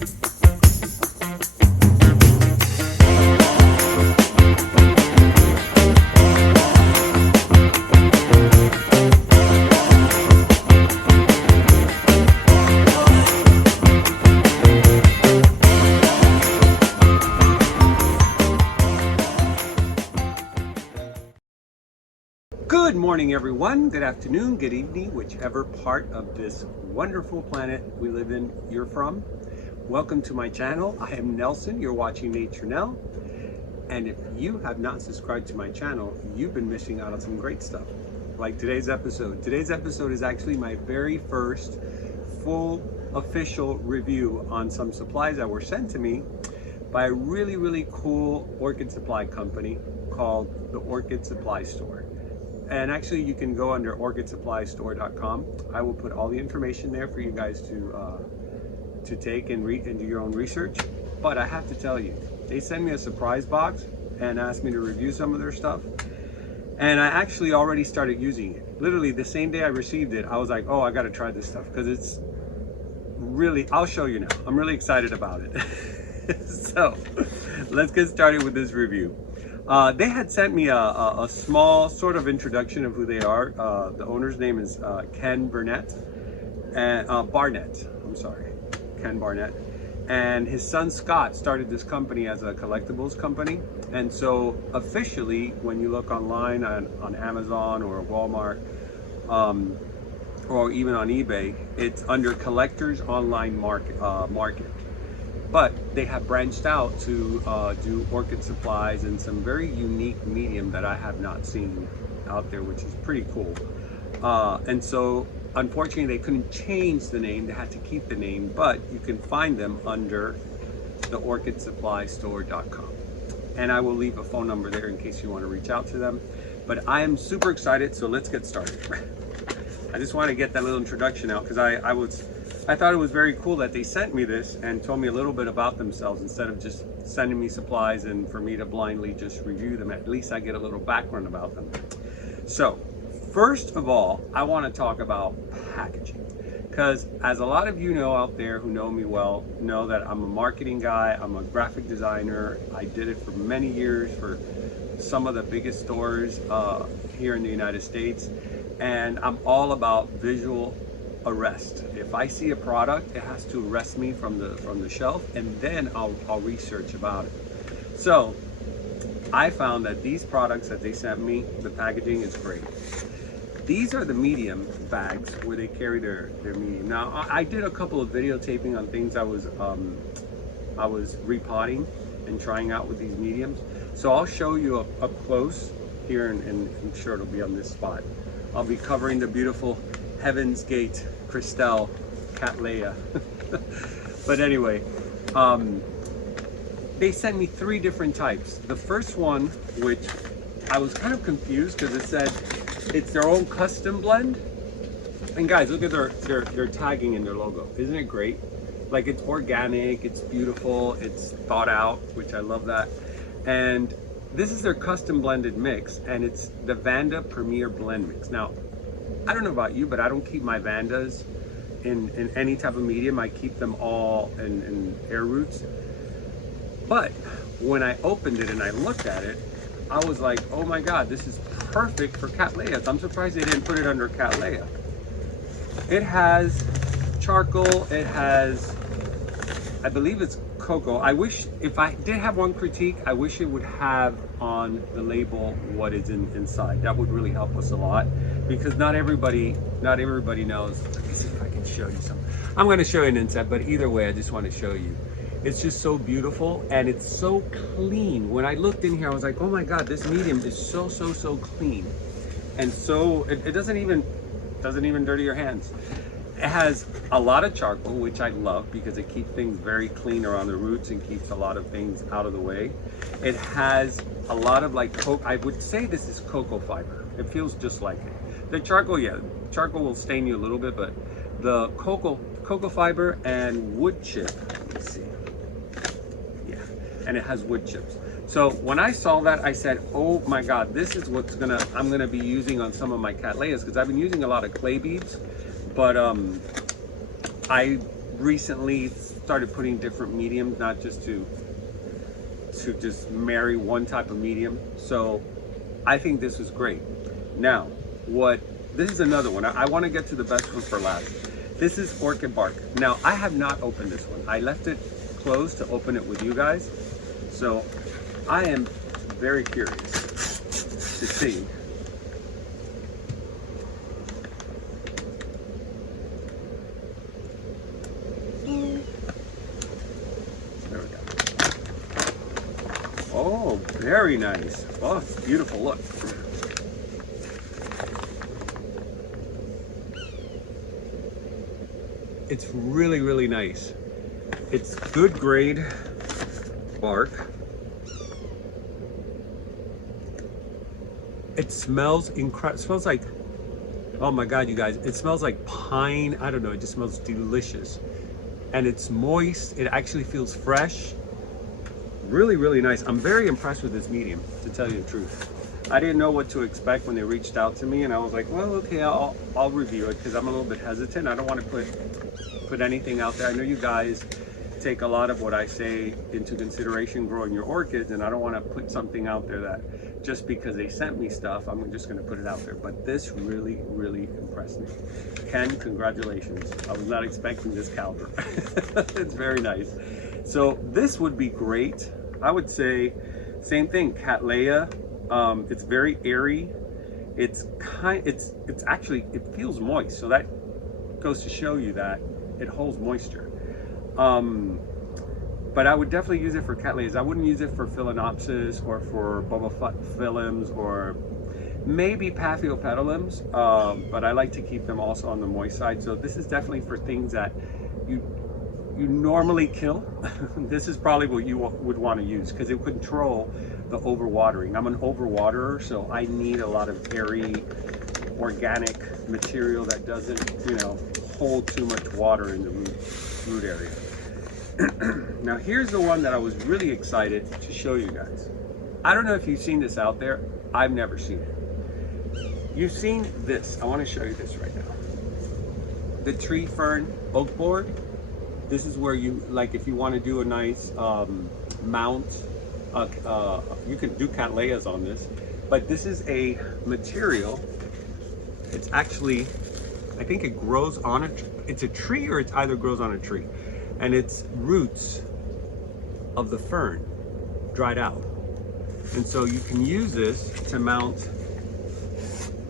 Good morning, everyone. Good afternoon, good evening, whichever part of this wonderful planet we live in you're from. Welcome to my channel. I am Nelson. You're watching Nature Nell. And if you have not subscribed to my channel, you've been missing out on some great stuff. Like today's episode. Today's episode is actually my very first full official review on some supplies that were sent to me by a really cool orchid supply company called the Orchid Supply Store. And actually, you can go under orchidsupplystore.com. I will put all the information there for you guys to take and read and do your own research. But I have to tell you, they sent me a surprise box and asked me to review some of their stuff. And I actually already started using it. Literally the same day I received it, I was like, oh, I got to try this stuff because it's really, I'll show you now. I'm really excited about it. So let's get started with this review. They had sent me a small sort of introduction of who they are. The owner's name is Ken Barnette, and Barnette. I'm sorry, Ken Barnette. And his son Scott started this company as a collectibles company. And so officially, when you look online on Amazon or Walmart, or even on eBay, it's under Collectors Online Market. But they have branched out to do orchid supplies in some very unique medium that I have not seen out there, which is pretty cool. And so, unfortunately, they couldn't change the name. They had to keep the name, but you can find them under the orchidsupplystore.com. And I will leave a phone number there in case you want to reach out to them. But I am super excited, so let's get started. I just want to get that little introduction out because I thought it was very cool that they sent me this and told me a little bit about themselves instead of just sending me supplies and for me to blindly just review them. At least I get a little background about them. So first of all, I want to talk about packaging because as a lot of you know out there who know me well, know that I'm a marketing guy, I'm a graphic designer. I did it for many years for some of the biggest stores here in the United States. And I'm all about visual arrest. If I see a product, it has to arrest me from the shelf, and then I'll research about it. So I found that these products that they sent me, the packaging is great. These are the medium bags where they carry their medium. Now I did a couple of videotaping on things I was repotting and trying out with these mediums. So I'll show you up close here, and I'm sure it'll be on this spot. I'll be covering the beautiful Heaven's Gate Christelle Cattleya. But anyway, they sent me 3 different types. The first one, which I was kind of confused because it said it's their own custom blend. And guys, look at their tagging in their logo. Isn't it great? Like, it's organic, it's beautiful, it's thought out, which I love that. And this is their custom blended mix, and it's the Vanda Premier Blend Mix. Now, I don't know about you, but I don't keep my Vandas in any type of medium. I keep them all in air roots. But when I opened it and I looked at it, I was like, oh my God, this is perfect for Cattleyas. I'm surprised they didn't put it under Cattleya. It has charcoal, it has, I believe it's cocoa. I wish, if I did have one critique, I wish it would have on the label what is inside. That would really help us a lot, because not everybody knows. Let me see if I can show you something. I'm going to show you an inside, but either way, I just want to show you. It's just so beautiful, and it's so clean. When I looked in here, I was like, oh my God, this medium is so clean, and so it doesn't even dirty your hands. It has a lot of charcoal, which I love because it keeps things very clean around the roots and keeps a lot of things out of the way. It has a lot of I would say this is cocoa fiber. It feels just like it. The charcoal, yeah, charcoal will stain you a little bit, but the cocoa fiber and wood chip, let me see. Yeah, and it has wood chips. So when I saw that, I said, oh my God, this is what I'm gonna be using on some of my Cattleyas, because I've been using a lot of clay beads. But I recently started putting different mediums, not just to just marry one type of medium. So I think this was great. Now, this is another one. I want to get to the best one for last. This is Orchid Bark. Now, I have not opened this one. I left it closed to open it with you guys. So I am very curious to see. There we go. Oh, very nice. Oh, it's beautiful. Look. It's really, really nice. It's good grade bark. It smells incredible. It smells like, oh my God, you guys, it smells like pine. I don't know, it just smells delicious. And it's moist. It actually feels fresh. Really, really nice. I'm very impressed with this medium, to tell you the truth. I didn't know what to expect when they reached out to me, and I was like, well, okay, I'll review it, because I'm a little bit hesitant. I don't want to put anything out there. I know you guys take a lot of what I say into consideration growing your orchids, and I don't want to put something out there that just because they sent me stuff, I'm just going to put it out there. But this really, really impressed me. Ken, congratulations. I was not expecting this caliber. It's very nice. So this would be great. I would say same thing, Cattleya. It's very airy. It's actually, it feels moist. So that goes to show you that it holds moisture. But I would definitely use it for Cattleyas. I wouldn't use it for Phalaenopsis or for Bobophyllums or maybe Paphiopedilums, but I like to keep them also on the moist side. So this is definitely for things that you normally kill. This is probably what you would want to use, because it would control the overwatering. I'm an overwaterer, so I need a lot of airy, organic material that doesn't, hold too much water in the root area. Now here's the one that I was really excited to show you guys. I don't know if you've seen this out there. I've never seen it. You've seen this. I want to show you this right now. The tree fern oak board. This is where you, like, if you want to do a nice mount, you can do Cattleyas on this, but this is a material. It's actually, I think it grows on it's a tree, or it either grows on a tree, and it's roots of the fern dried out. And so you can use this to mount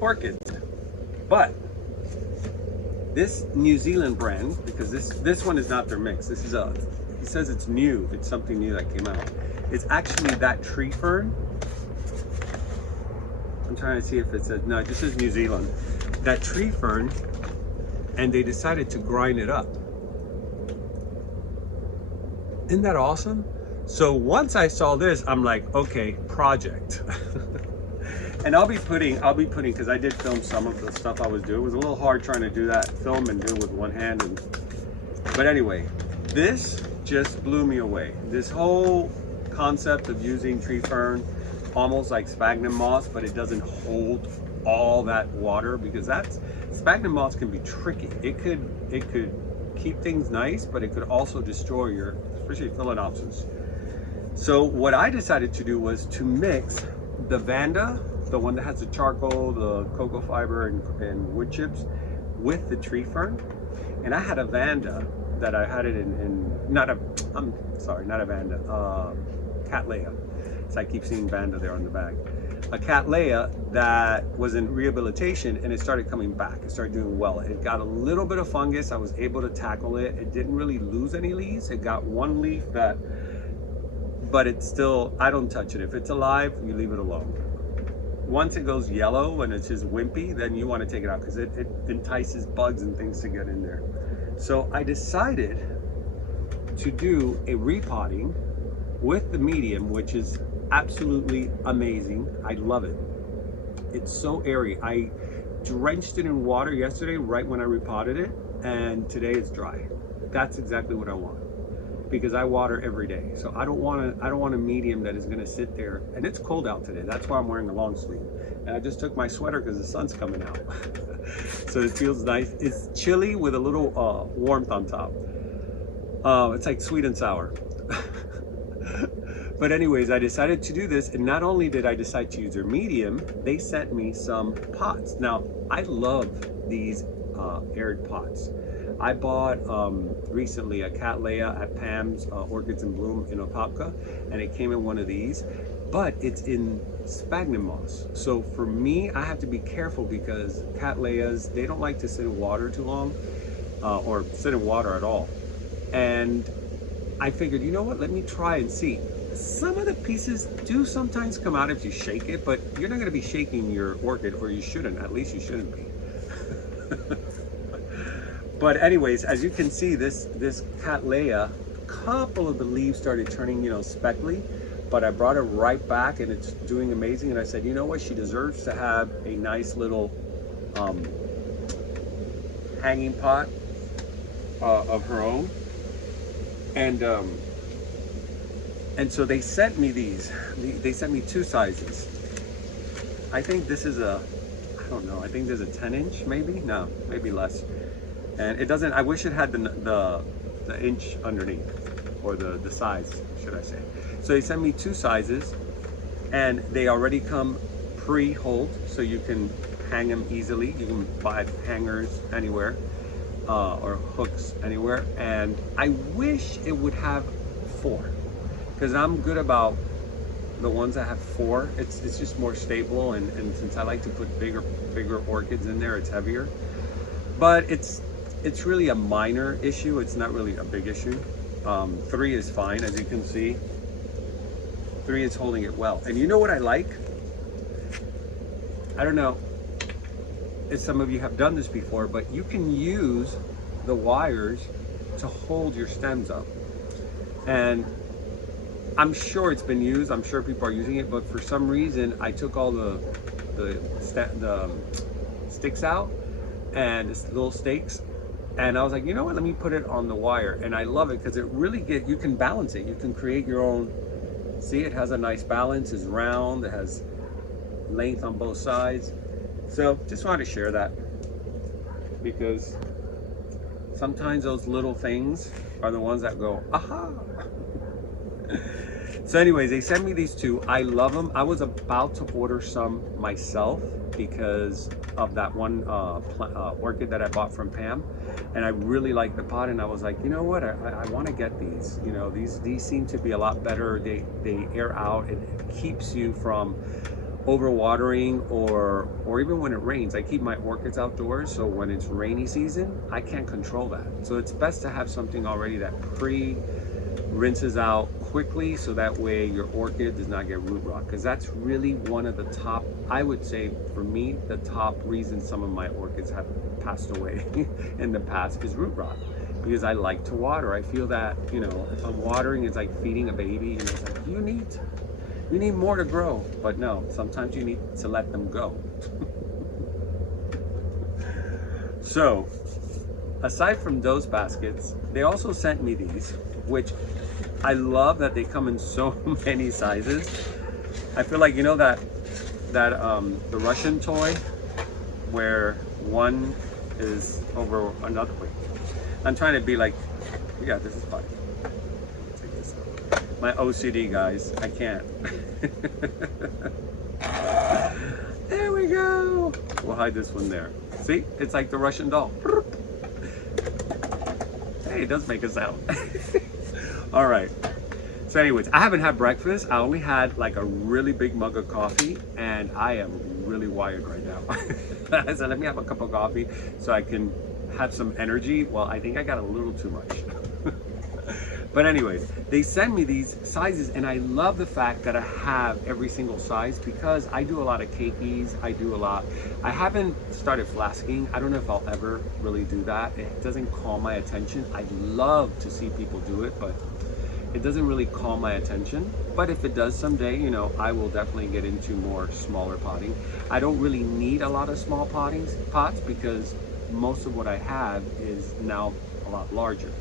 orchids. But this New Zealand brand, because this one is not their mix. This is it says it's new. It's something new that came out. It's actually that tree fern. I'm trying to see if it says, no, it just says New Zealand. That tree fern, and they decided to grind it up. Isn't that awesome? So once I saw this, I'm like, okay, project. And I'll be putting, because I did film some of the stuff I was doing. It was a little hard trying to do that, film and do it with one hand. But anyway, this just blew me away. This whole concept of using tree fern, almost like sphagnum moss, but it doesn't hold all that water, because sphagnum moss can be tricky. It could keep things nice, but it could also destroy your, especially Phalaenopsis. So what I decided to do was to mix the Vanda, the one that has the charcoal, the cocoa fiber, and wood chips, with the tree fern. And I had a Vanda that I had it not a Vanda, Cattleya. So I keep seeing Vanda there on the back. A Cattleya that was in rehabilitation, and it started coming back. It started doing well. It got a little bit of fungus. I was able to tackle it. It didn't really lose any leaves. It got one leaf but it's still, I don't touch it. If it's alive, you leave it alone. Once it goes yellow and it's just wimpy, then you want to take it out, because it entices bugs and things to get in there. So I decided to do a repotting with the medium, which is absolutely amazing. I love it. It's so airy. I drenched it in water yesterday right when I repotted it, and today it's dry. That's exactly what I want, because I water every day. So I don't want a medium that is going to sit there, and it's cold out today. That's why I'm wearing a long sleeve. And I just took my sweater because the sun's coming out. So it feels nice. It's chilly with a little warmth on top. It's like sweet and sour. But anyways, I decided to do this, and not only did I decide to use their medium, they sent me some pots. Now, I love these aired pots. I bought recently a Cattleya at Pam's Orchids in Bloom in Apopka, and it came in one of these, but it's in sphagnum moss. So for me, I have to be careful because Cattleyas, they don't like to sit in water too long, or sit in water at all. And I figured, you know what, let me try and see. Some of the pieces do sometimes come out if you shake it, but you're not going to be shaking your orchid, or you shouldn't. At least you shouldn't be. But anyways, as you can see, this Cattleya, a couple of the leaves started turning, you know, speckly, but I brought it right back and it's doing amazing. And I said, you know what, she deserves to have a nice little hanging pot of her own. And so they sent me these. They sent me 2 sizes. I think this is a, I don't know, I think there's a 10-inch maybe? No, maybe less. And it doesn't, I wish it had the inch underneath, or the size, should I say. So they sent me 2 sizes, and they already come pre-holed, so you can hang them easily. You can buy hangers anywhere, or hooks anywhere. And I wish it would have 4. Because I'm good about the ones that have 4. It's just more stable, and since I like to put bigger orchids in there, it's heavier. But it's really a minor issue. It's not really a big issue. 3 is fine, as you can see. 3 is holding it well. And you know what I like? I don't know if some of you have done this before, but you can use the wires to hold your stems up. And I'm sure it's been used, I'm sure people are using it, but for some reason I took all the sticks out, and it's little stakes, and I was like, you know what, let me put it on the wire. And I love it because it really you can balance it. You can create your own. See, it has a nice balance, it's round, it has length on both sides. So just wanted to share that, because sometimes those little things are the ones that go, aha. So anyways, they sent me these 2. I love them. I was about to order some myself because of that one orchid that I bought from Pam, and I really like the pot, and I was like, you know what, I want to get these. You know, these seem to be a lot better. They air out. It keeps you from overwatering, or even when it rains. I keep my orchids outdoors, so when it's rainy season, I can't control that. So it's best to have something already that rinses out quickly, so that way your orchid does not get root rot, because that's really one of the top, I would say for me, the top reason some of my orchids have passed away in the past is root rot. Because I like to water. I feel that, you know, if I'm watering, it's like feeding a baby. You know, it's like you need more to grow, but no, sometimes you need to let them go. So aside from those baskets, they also sent me these, which I love that they come in so many sizes. I feel like, you know, that the Russian toy where one is over another way. I'm trying to be like, yeah, this is fine. Take this out. My OCD, guys, I can't. There we go. We'll hide this one there. See, it's like the Russian doll. Hey, it does make a sound. All right. So anyways, I haven't had breakfast. I only had like a really big mug of coffee, and I am really wired right now. I said, let me have a cup of coffee so I can have some energy. Well, I think I got a little too much. But anyways, they send me these sizes, and I love the fact that I have every single size, because I do a lot of keikis. I haven't started flasking. I don't know if I'll ever really do that. It doesn't call my attention. I'd love to see people do it, but it doesn't really call my attention. But if it does someday, you know, I will definitely get into more smaller potting. I don't really need a lot of small pots, because most of what I have is now a lot larger.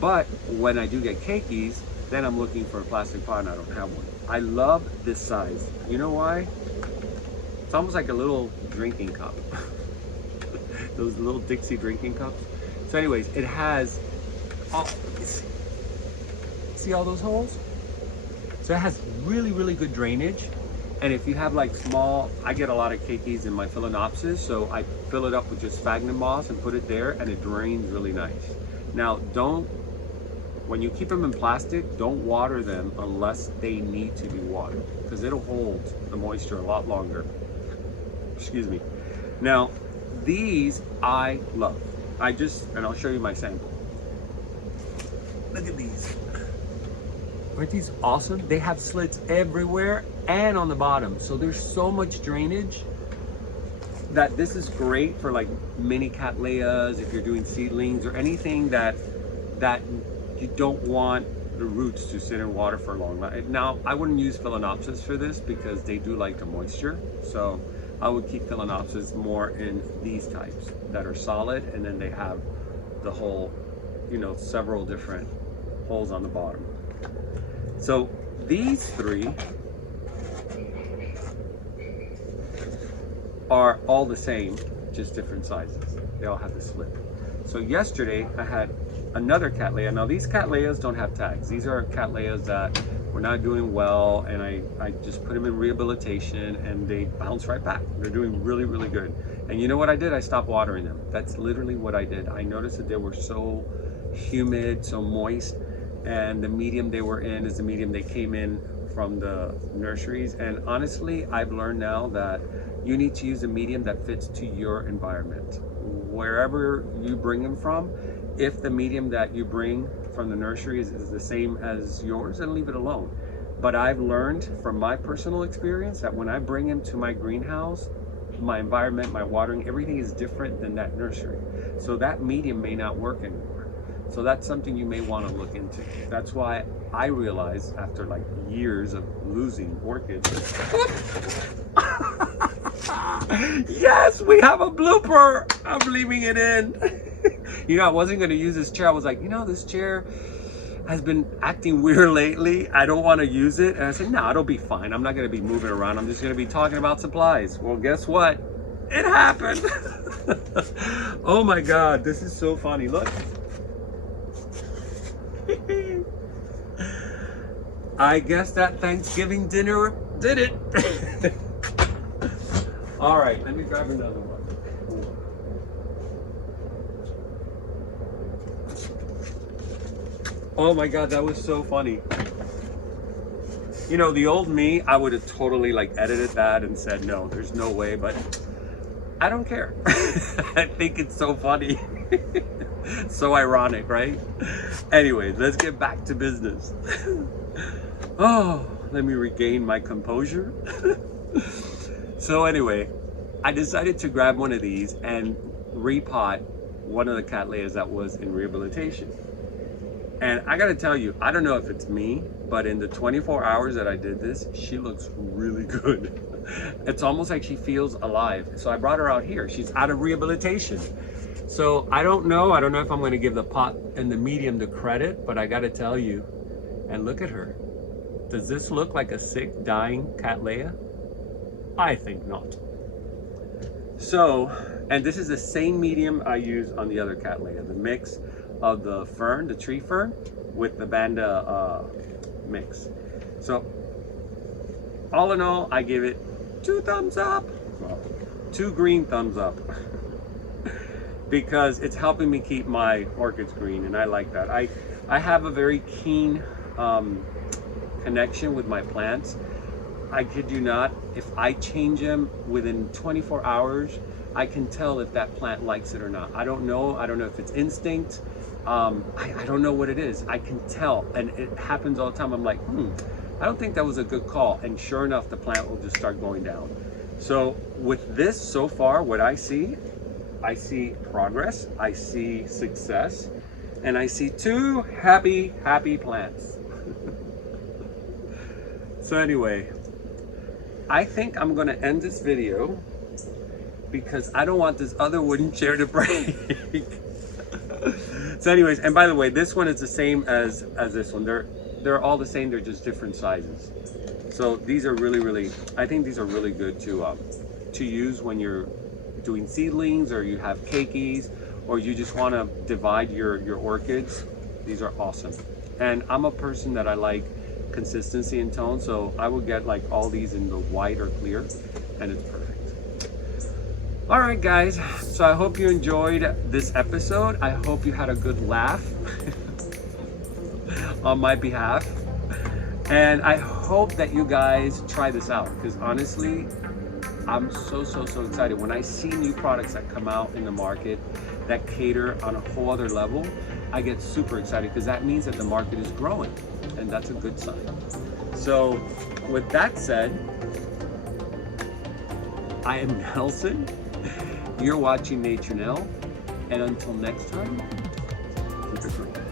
But when I do get keikis, then I'm looking for a plastic pot, and I don't have one. I love this size. You know why? It's almost like a little drinking cup. Those little Dixie drinking cups. So anyways, it has all, see all those holes? So it has really, really good drainage. And if you have like small, I get a lot of keikis in my phalaenopsis, so I fill it up with just sphagnum moss and put it there, and it drains really nice. Now, when you keep them in plastic, don't water them unless they need to be watered, because it'll hold the moisture a lot longer. Excuse me. Now, these I love. And I'll show you my sample. Look at these. Aren't these awesome? They have slits everywhere and on the bottom. So there's so much drainage that this is great for like mini cattleyas, if you're doing seedlings or anything that you don't want the roots to sit in water for long. Now, I wouldn't use phalaenopsis for this because they do like the moisture. So I would keep phalaenopsis more in these types that are solid, and then they have the whole, several different holes on the bottom. So these three are all the same, just different sizes. They all have the slit. So yesterday I had another cattleya. Now these cattleyas don't have tags. These are cattleyas that were not doing well, and I just put them in rehabilitation and they bounce right back. They're doing really, really good. And you know what I did? I stopped watering them. That's literally what I did. I noticed that they were so humid, so moist, and the medium they were in is the medium they came in from the nurseries. And honestly, I've learned now that you need to use a medium that fits to your environment. Wherever you bring them from, if the medium that you bring from the nursery is the same as yours, then leave it alone. But I've learned from my personal experience that when I bring them to my greenhouse, my environment, my watering, everything is different than that nursery. So that medium may not work anymore. So that's something you may want to look into. That's why I realized after like years of losing orchids. Yes, we have a blooper. I'm leaving it in. I wasn't going to use this chair. I was like, this chair has been acting weird lately. I don't want to use it. And I said, no, it'll be fine. I'm not going to be moving around. I'm just going to be talking about supplies. Well, guess what? It happened. Oh my God, this is so funny. Look. I guess that Thanksgiving dinner did it. All right, let me grab another one. Oh my God, that was so funny. The old me, I would have totally edited that and said, no, there's no way, but I don't care. I think it's so funny. So ironic, right? Anyways, let's get back to business. Oh, let me regain my composure. So anyway, I decided to grab one of these and repot one of the cattleyas that was in rehabilitation. And I gotta tell you, I don't know if it's me, but in the 24 hours that I did this, she looks really good. It's almost like she feels alive. So I brought her out here. She's out of rehabilitation. So I don't know if I'm gonna give the pot and the medium the credit, but I gotta tell you, and look at her. Does this look like a sick, dying cattleya? I think not. So, and this is the same medium I use on the other cattleya, the mix of the fern, the tree fern, with the Vanda mix. So, all in all, I give it 2 thumbs up, well, 2 green thumbs up, because it's helping me keep my orchids green, and I like that. I have a very keen connection with my plants. I kid you not, if I change them within 24 hours, I can tell if that plant likes it or not. I don't know if it's instinct. I don't know what it is. I can tell, and it happens all the time. I'm like, I don't think that was a good call. And sure enough, the plant will just start going down. So with this so far, what I see progress, I see success, and I see 2 happy plants. So anyway, I think I'm gonna end this video because I don't want this other wooden chair to break. So anyways, and by the way, this one is the same as this one. They're all the same, they're just different sizes. So these are really, I think these are really good to use when you're doing seedlings, or you have keikis, or you just want to divide your orchids. These are awesome. And I'm a person that I like consistency in tone, so I would get like all these in the white or clear, and it's perfect. All right, guys, so I hope you enjoyed this episode. I hope you had a good laugh on my behalf. And I hope that you guys try this out, because honestly, I'm so excited. When I see new products that come out in the market that cater on a whole other level, I get super excited, because that means that the market is growing, and that's a good sign. So with that said, I am Nelson. You're watching Nature Nell, and until next time, keep it green.